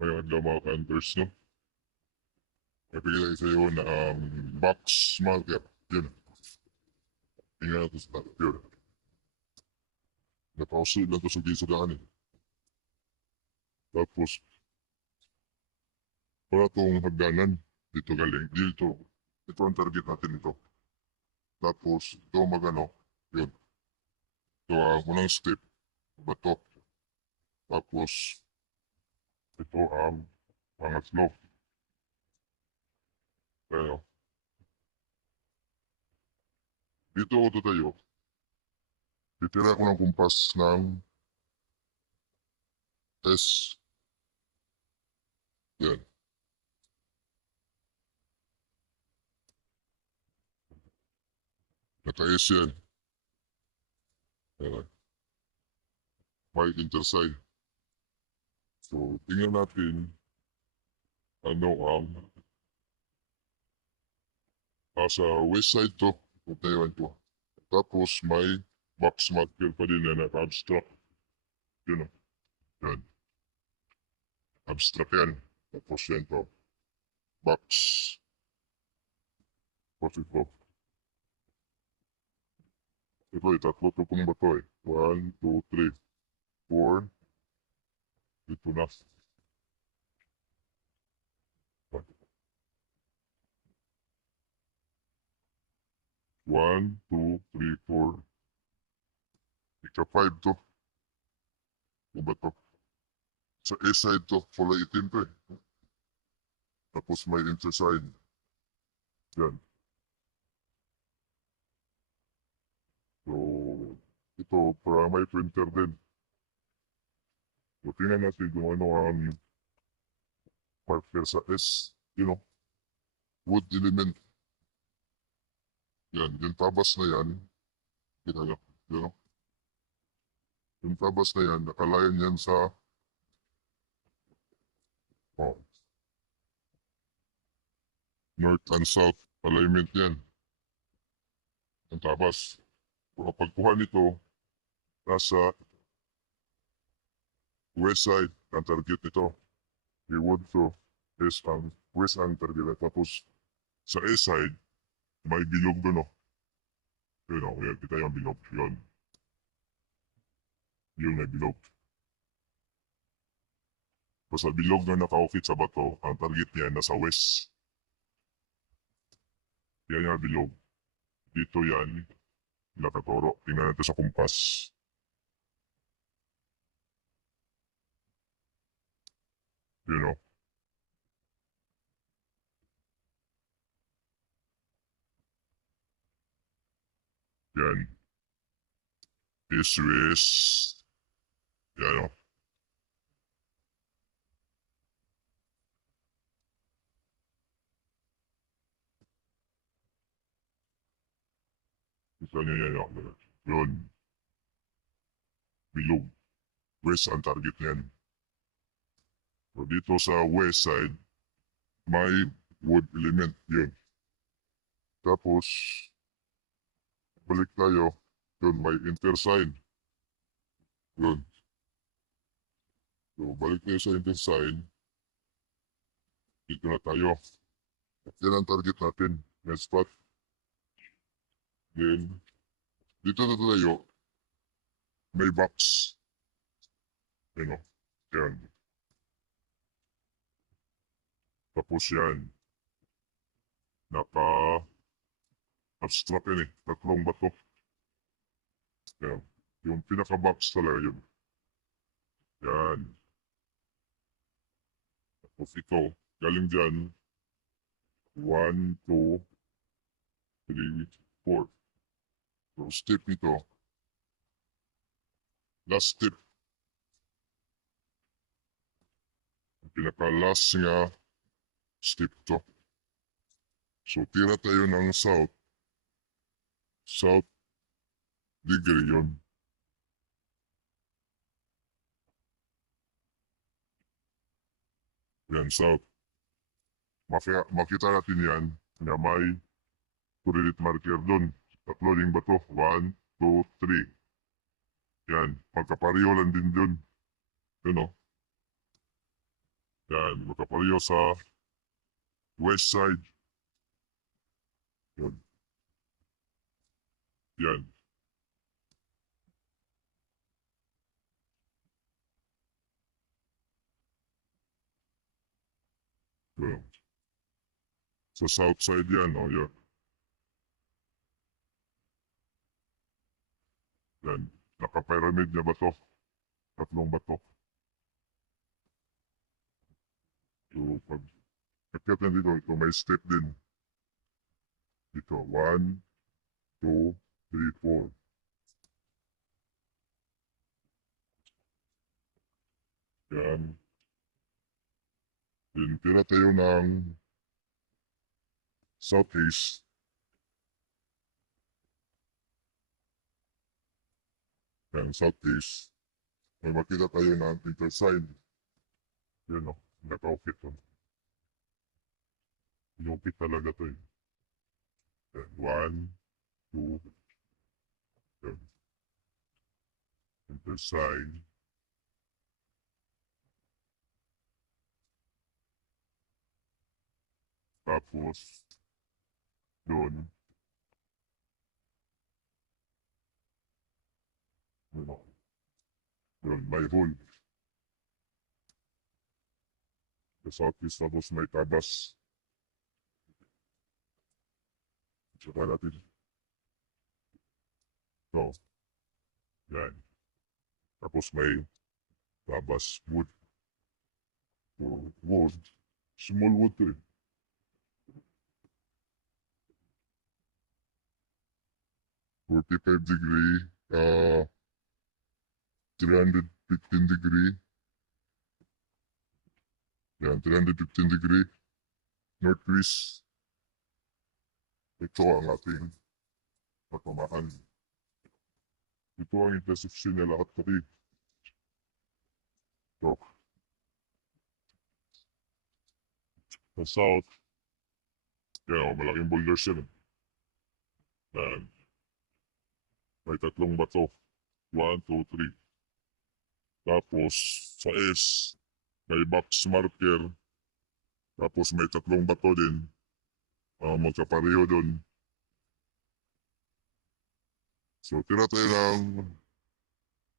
May adlaw mga counters, no? Napigilay sa'yo na box market. Yun. Tingnan natin sa top. Yun. Napauso lang to sa gisodaan eh. Tapos, wala tong hagdanan. Dito galing. Dito. Ito ang target natin ito. Tapos, ito magano. Yun. Ito ang unang step. Bato. Tapos, ito ang pangatlo. Ayan o. Dito ako tatayo. Titira ko ng kumpas ng S. Yan. Naka-S yan. Ayan. May interside. So, tingnan natin ano ang sa west side to. Tatayoan to. Tapos may box marker pa din na naka-abstract. Yun o. Yan. Abstract yan. Tapos yan to. Box. Tapos ito. Ito eh, tatlo to pong bato eh. 1, 2, 3, 4. Ito na. 1, 2, 3, 4. Ika-5 to. Kung ba to? Sa A side to, kulay itim to eh. Tapos may interside. Yan. So, ito, para may printer din. So, tingnan natin kung ano ang marker sa S. You know, wood element. Yan, yung tabas na yan. Kita nyo, you know. Yung tabas na yan, nakalayan yan sa oh, north and south alignment yan. Ang tabas. So, kapag kuha nito, nasa west side ang target nito. Yung wood to is ang west ang target. Tapos sa east side, may bilog doon, oh. Yun, oh. Yan, kita yung bilog. Yun. Yun, may bilog. So, sa bilog na naka-offit sa bato, ang target niya nasa west. Yan yung bilog. Dito yan, nakatoro. Tingnan natin sa kumpas. Yun, oh. Yan. East, west. Yan, oh. Kita niyo yan, oh. Yun. Bilog. West ang target niyan. So, dito sa west side, may wood element. Yun. Tapos, balik tayo. Yun, may intersign. Yun. So, balik tayo sa intersign. Dito na tayo. Yan ang target natin. Next spot. Then, dito na tayo. May box. Yan o. Yan. Tapos yan. Naka-abstract yan eh. Tatlong bato. Yan. Yung pinaka-box talaga yun. Yan. Tapos ito. Galing dyan. 1, 2, 3, 4. So, step nito. Last step. Pinaka-last nga step to. So, tira tayo ng south. South degree yun. Yan, south. Makita natin yan na may coordinate marker doon. Tatlo yung bato. 1, 2, 3. Yan. Magkapareho lang din doon. Yun o. Yan, magkapareho sa west side. Yan. Yan. Yan. Sa south side yan, oh, yan. Yan. Naka-pyramid na ba to? Tatlong bato. So, pag akyat na dito, ito may step din. Dito, 1, 2, 3, 4. Yan. Then, tira tayo ng southeast. Yan, southeast. May makita tayo ng intersign. Yan o, naka-ukit o. Inukit talaga to eh. Yan, 1, 2, yan. Intersign. Tapos, doon. Doon, may hole. Sa southeast, tapos may tabas. Tsaka natin. So, yan. Tapos may tabas wood. So, wood. Small wood to eh. $45, 315 degree. Yan, 315 degree. Northwest. Ito ang ating patamaan. Ito ang intersection niya lahat pati. Ito. Sa south. Yan, malaking boulders yan. Yan. May tatlong bato. 1, 2, 3. Tapos, sa S, may box marker. Tapos may tatlong bato din. Magkapareho doon. So, tira tayo ng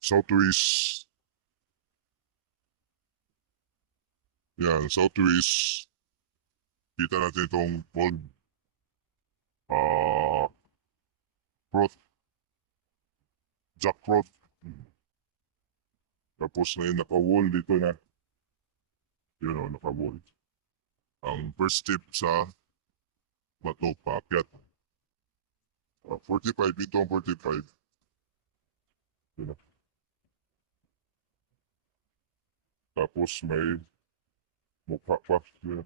southwest. Yan, southwest. Kita natin itong fold. Fruit. Jackfruit. Tapos may naka-wall dito na. Yun o, naka-wall. Ang first step sa bato, paakyat. 45, dito ang 45. Yun o. Tapos may mukha pa. Yun.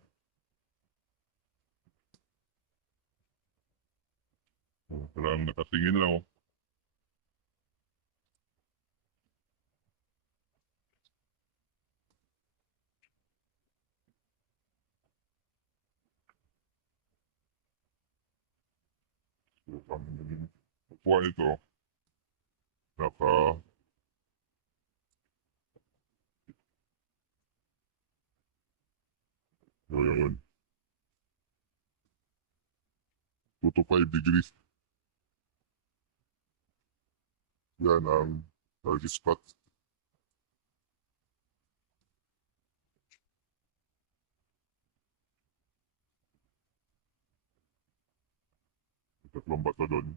Parang nakatingin lang o. So, ang mukha nito, naka yun, 2 to 5 degrees. Yan ang target spot. Tatlong bato doon.